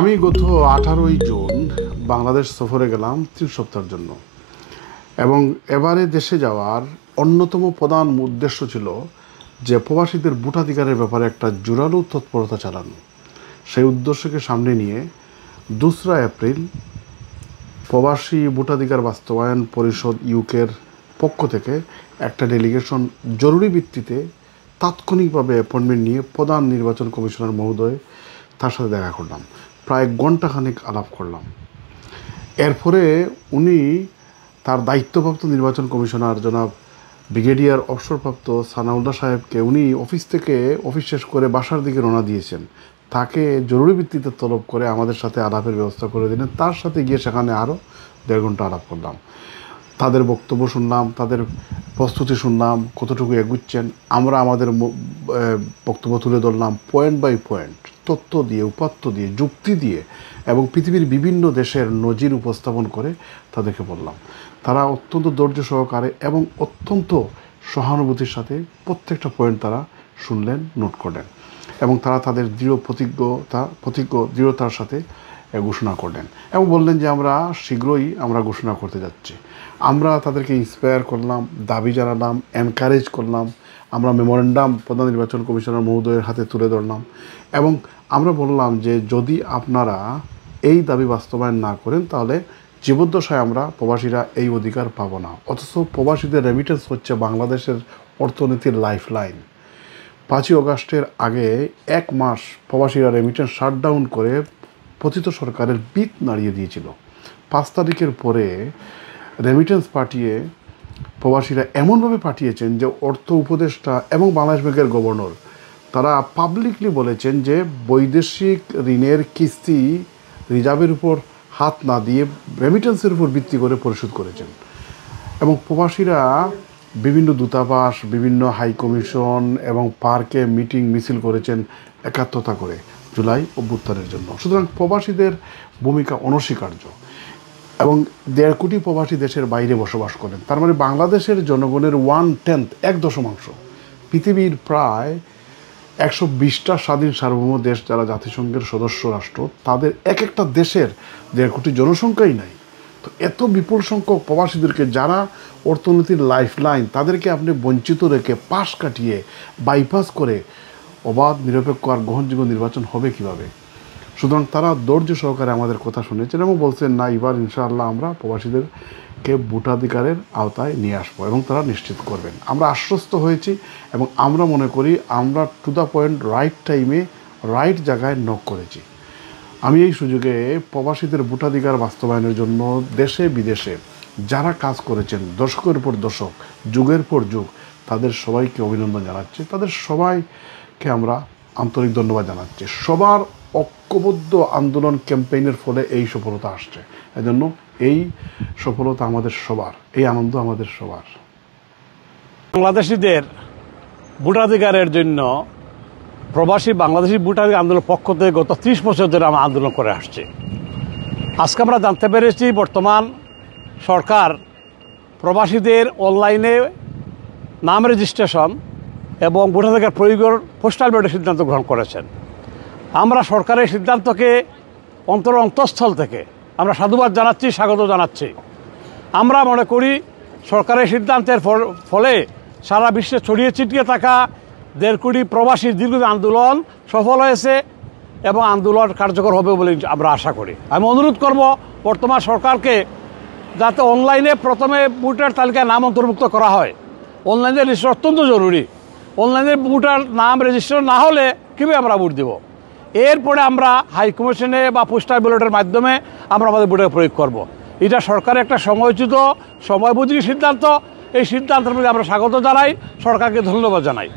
আমি গত 18ই জুন বাংলাদেশ সফরে গেলাম 3 সপ্তাহের জন্য এবং এবারে দেশে যাওয়ার অন্যতম প্রধান উদ্দেশ্য ছিল যে প্রবাসীদের ভোটাধিকারের ব্যাপারে একটা জোরালো তৎপরতা চালানো। সেই উদ্দেশ্যকে সামনে নিয়ে 2 এপ্রিল প্রবাসী ভোটাধিকার বাস্তবায়ন পরিষদ ইউকের পক্ষ থেকে একটা ডেলিগেশন জরুরি ভিত্তিতে তাৎক্ষণিকভাবে অ্যাপয়েন্টমেন্ট নিয়ে প্রধান নির্বাচন কমিশনার মহোদয় তার সাথে দেখা করলাম। প্রায় ঘণ্টাখানেক আলাপ করলাম। এরপরে উনি তার দায়িত্বপ্রাপ্ত নির্বাচন কমিশনার জনাব ব্রিগেডিয়ার অবসরপ্রাপ্ত সানাউল্লাহ সাহেবকে উনি অফিস শেষ করে বাসার দিকে রওনা দিয়েছেন। তাকে জরুরি ভিত্তিতে তলব করে আমাদের সাথে আলাপের ব্যবস্থা করে দিলেন। তার সাথে গিয়ে সেখানে আরও 1.5 ঘন্টা আলাপ করলাম। তাদের বক্তব্য শুনলাম, তাদের প্রস্তুতি শুনলাম, কতটুকু এগুচ্ছেন। আমরা আমাদের বক্তব্য তুলে ধরলাম পয়েন্ট বাই পয়েন্ট, তথ্য দিয়ে, উপাত্ত দিয়ে, যুক্তি দিয়ে এবং পৃথিবীর বিভিন্ন দেশের নজির উপস্থাপন করে তাদেরকে বললাম। তারা অত্যন্ত ধৈর্য সহকারে এবং অত্যন্ত সহানুভূতির সাথে প্রত্যেকটা পয়েন্ট তারা শুনলেন, নোট করলেন এবং তারা তাদের দৃঢ়তার সাথে ঘোষণা করলেন এবং বললেন যে আমরা শীঘ্রই ঘোষণা করতে যাচ্ছি। আমরা তাদেরকে ইন্সপায়ার করলাম, দাবি জানালাম, এনকারেজ করলাম। আমরা মেমোরেন্ডাম প্রধান নির্বাচন কমিশনার মহোদয়ের হাতে তুলে ধরলাম এবং আমরা বললাম যে যদি আপনারা এই দাবি বাস্তবায়ন না করেন তাহলে জীবদ্দশায় আমরা প্রবাসীরা এই অধিকার পাবো না। অথচ প্রবাসীদের রেমিটেন্স হচ্ছে বাংলাদেশের অর্থনীতির লাইফলাইন। 5ই আগস্টের আগে 1 মাস প্রবাসীরা রেমিটেন্স শাটডাউন করে পতিত সরকারের বিট নাড়িয়ে দিয়েছিল। 5 তারিখের পরে রেমিটেন্স পাঠিয়ে প্রবাসীরা এমনভাবে পাঠিয়েছেন যে অর্থ উপদেষ্টা এবং বাংলাদেশ ব্যাংকের গভর্নর তারা পাবলিকলি বলেছেন যে বৈদেশিক ঋণের কিস্তি রিজার্ভের উপর হাত না দিয়ে রেমিটেন্সের উপর ভিত্তি করে পরিশোধ করেছেন। এবং প্রবাসীরা বিভিন্ন দূতাবাস, বিভিন্ন হাই কমিশন এবং পার্কে মিটিং মিছিল করেছেন একাত্মতা করে জুলাই অভ্যুত্থানের জন্য। সুতরাং প্রবাসীদের ভূমিকা অনস্বীকার্য এবং 1.5 কোটি প্রবাসী দেশের বাইরে বসবাস করেন। তার মানে বাংলাদেশের জনগণের 1/10 1/10 পৃথিবীর প্রায় 120টা স্বাধীন সার্বভৌম দেশ যারা জাতিসংঘের সদস্য রাষ্ট্র, তাদের একটা দেশের 1.5 কোটি জনসংখ্যাই নাই। তো এত বিপুল সংখ্যক প্রবাসীদেরকে যারা অর্থনীতির লাইফলাইন, তাদেরকে আপনি বঞ্চিত রেখে পাশ কাটিয়ে বাইপাস করে অবাধ, নিরপেক্ষ আর গ্রহণযোগ্য নির্বাচন হবে কিভাবে? সুতরাং তারা ধৈর্য সহকারে আমাদের কথা শুনেছেন এবং বলছেন না, এবার ইনশাআল্লাহ আমরা প্রবাসীদেরকে ভোটাধিকারের আওতায় নিয়ে আসবো এবং তারা নিশ্চিত করবেন। আমরা আশ্বস্ত হয়েছি এবং আমরা মনে করি আমরা টু দ্য পয়েন্ট রাইট টাইমে রাইট জায়গায় নক করেছি। আমি এই সুযোগে প্রবাসীদের ভোটাধিকার বাস্তবায়নের জন্য দেশে বিদেশে যারা কাজ করেছেন দশকের পর দশক, যুগের পর যুগ, তাদের সবাইকে অভিনন্দন জানাচ্ছি। তাদের সবাইকে আমরা আন্তরিক ধন্যবাদ জানাচ্ছি। সবার ঐক্যবদ্ধ আন্দোলন ক্যাম্পেইনের ফলে এই সফলতা আসছে। এজন্য এই সফলতা আমাদের সবার, এই আনন্দ আমাদের সবার। বাংলাদেশিদের ভোটাধিকারের জন্য প্রবাসী বাংলাদেশি ভোটাধিকার আন্দোলনের পক্ষ থেকে গত 30 বছর ধরে আমরা আন্দোলন করে আসছি। আজকে আমরা জানতে পেরেছি বর্তমান সরকার প্রবাসীদের অনলাইনে নাম রেজিস্ট্রেশন এবং ভোটাধিকার প্রয়োগের পোস্টাল ব্যালটের সিদ্ধান্ত গ্রহণ করেছেন। আমরা সরকারের সিদ্ধান্তকে অন্তঃস্থল থেকে আমরা সাধুবাদ জানাচ্ছি, স্বাগত জানাচ্ছি। আমরা মনে করি সরকারের সিদ্ধান্তের ফলে সারা বিশ্বে ছড়িয়ে ছিটিয়ে থাকা 1.5 কোটি প্রবাসীর দীর্ঘদিন আন্দোলন সফল হয়েছে এবং আন্দোলন কার্যকর হবে বলে আমরা আশা করি। আমি অনুরোধ করব বর্তমান সরকারকে যাতে অনলাইনে প্রথমে ভোটার তালিকায় নাম অন্তর্ভুক্ত করা হয়। অনলাইনে রেজিস্ট্রেশন অত্যন্ত জরুরি। অনলাইনে ভোটার নাম রেজিস্ট্রেশন না হলে কীভাবে আমরা ভোট দেব? এরপরে আমরা হাই কমিশনে বা পোস্টাল ব্যালটের মাধ্যমে আমরা আমাদের ভোটের প্রয়োগ করব। এটা সরকারের একটা সময়োচিত সময়োপযোগী সিদ্ধান্ত। এই সিদ্ধান্তের প্রতি আমরা স্বাগত জানাই, সরকারকে ধন্যবাদ জানাই।